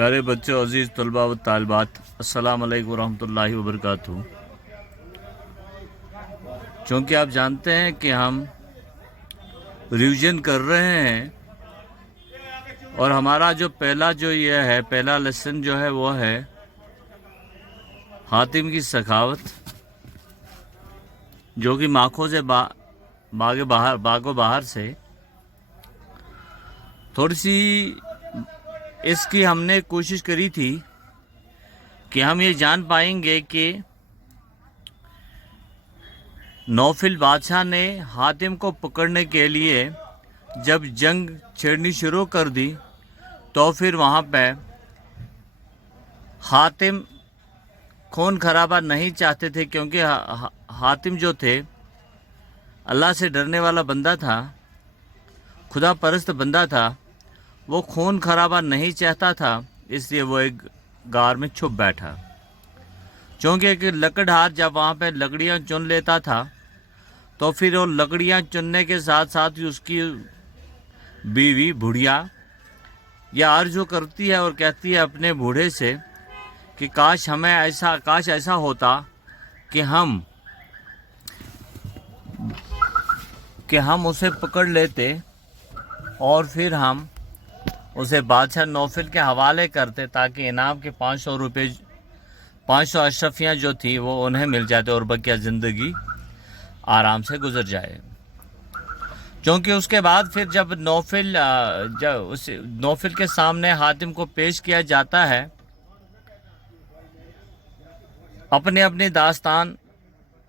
प्यारे बच्चों, अजीज़ तलबा व तालिबात, अस्सलाम वालेकुम रहमतुल्लाहि व बरकातुहू। चूँकि आप जानते हैं कि हम रिवीजन कर रहे हैं और हमारा जो पहला लेसन जो है वो है हातिम की सखावत, जो कि माखोज़ बागो बहार से थोड़ी सी इसकी हमने कोशिश करी थी कि हम ये जान पाएंगे कि नौफिल बादशाह ने हातिम को पकड़ने के लिए जब जंग छेड़नी शुरू कर दी तो फिर वहाँ पे हातिम खून खराबा नहीं चाहते थे, क्योंकि हातिम जो थे अल्लाह से डरने वाला बंदा था, खुदा परस्त बंदा था। वो खून खराबा नहीं चाहता था, इसलिए वो एक गार में छुप बैठा। क्योंकि एक लकड़हार जब वहाँ पे लकड़ियाँ चुन लेता था तो फिर वो लकड़ियाँ चुनने के साथ साथ ही उसकी बीवी बुढ़िया या आरज़ू करती है और कहती है अपने बूढ़े से कि काश ऐसा होता कि हम उसे पकड़ लेते और फिर हम उसे बादशाह नौफिल के हवाले करते, ताकि इनाम के 500 रुपये 500 अशरफियाँ जो थी वो उन्हें मिल जाते और बकिया ज़िंदगी आराम से गुजर जाए। क्योंकि उसके बाद फिर जब नौफिल के सामने हातिम को पेश किया जाता है, अपने अपनी दास्तान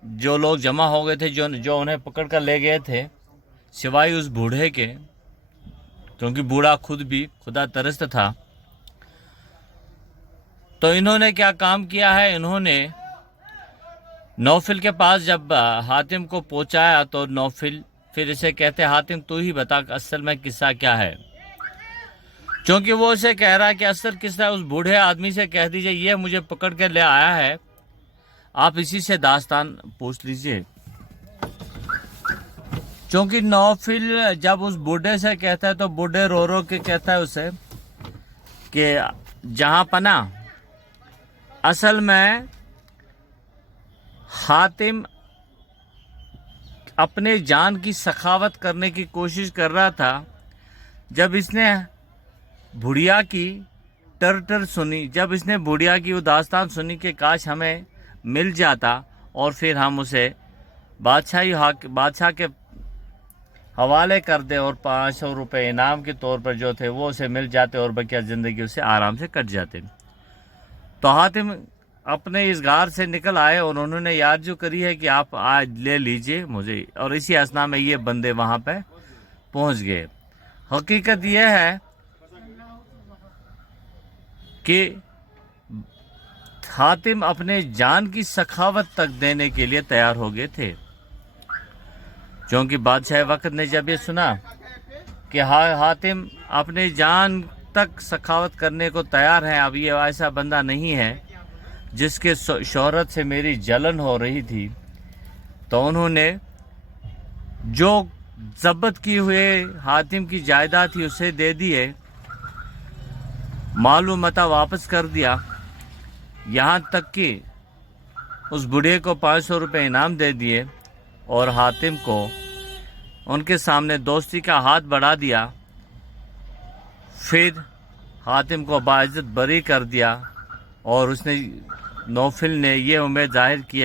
जो लोग जमा हो गए थे, जो उन्हें पकड़ कर ले गए थे, सिवाय उस बूढ़े के, क्योंकि बूढ़ा खुद भी खुदा तरस्त था। तो इन्होंने क्या काम किया है, इन्होंने नौफिल के पास जब हातिम को पहुंचाया तो नौफिल फिर इसे कहते, हातिम तू ही बता असल में किस्सा क्या है। क्योंकि वो उसे कह रहा है कि असल किस्सा उस बूढ़े आदमी से कह दीजिए, ये मुझे पकड़ के ले आया है, आप इसी से दास्तान पूछ लीजिए। क्योंकि नौफिल जब उस बूढ़े से कहता है तो बूढ़े रो रो के कहता है उसे कि जहाँ पना, असल में हातिम अपने जान की सखावत करने की कोशिश कर रहा था। जब इसने बुढ़िया की टर सुनी, जब इसने बुढ़िया की वो दास्तान सुनी कि काश हमें मिल जाता और फिर हम उसे बादशाह के हवाले कर दे और 500 रुपये इनाम के तौर पर जो थे वो उसे मिल जाते और बकिया ज़िंदगी उसे आराम से कट जाते। तो हातिम अपने इस गार से निकल आए और उन्होंने याद करी है कि आप आज ले लीजिए मुझे, और इसी असना में ये बंदे वहाँ पे पहुँच गए। हकीकत यह है कि हातिम अपने जान की सखावत तक देने के लिए तैयार हो गए थे। क्योंकि बादशाह वक्त ने जब ये सुना कि हातिम अपने जान तक सखावत करने को तैयार है, अब ये ऐसा बंदा नहीं है जिसके शोहरत से मेरी जलन हो रही थी, तो उन्होंने जो जब्त की हुए हातिम की जायदाद थी उसे दे दिए, मालूमता वापस कर दिया, यहाँ तक कि उस बूढ़े को 500 रुपये इनाम दे दिए और हातिम को उनके सामने दोस्ती का हाथ बढ़ा दिया। फिर हातिम को बाइज्जत बरी कर दिया और उसने नौफिल ने ये उम्मीद जाहिर की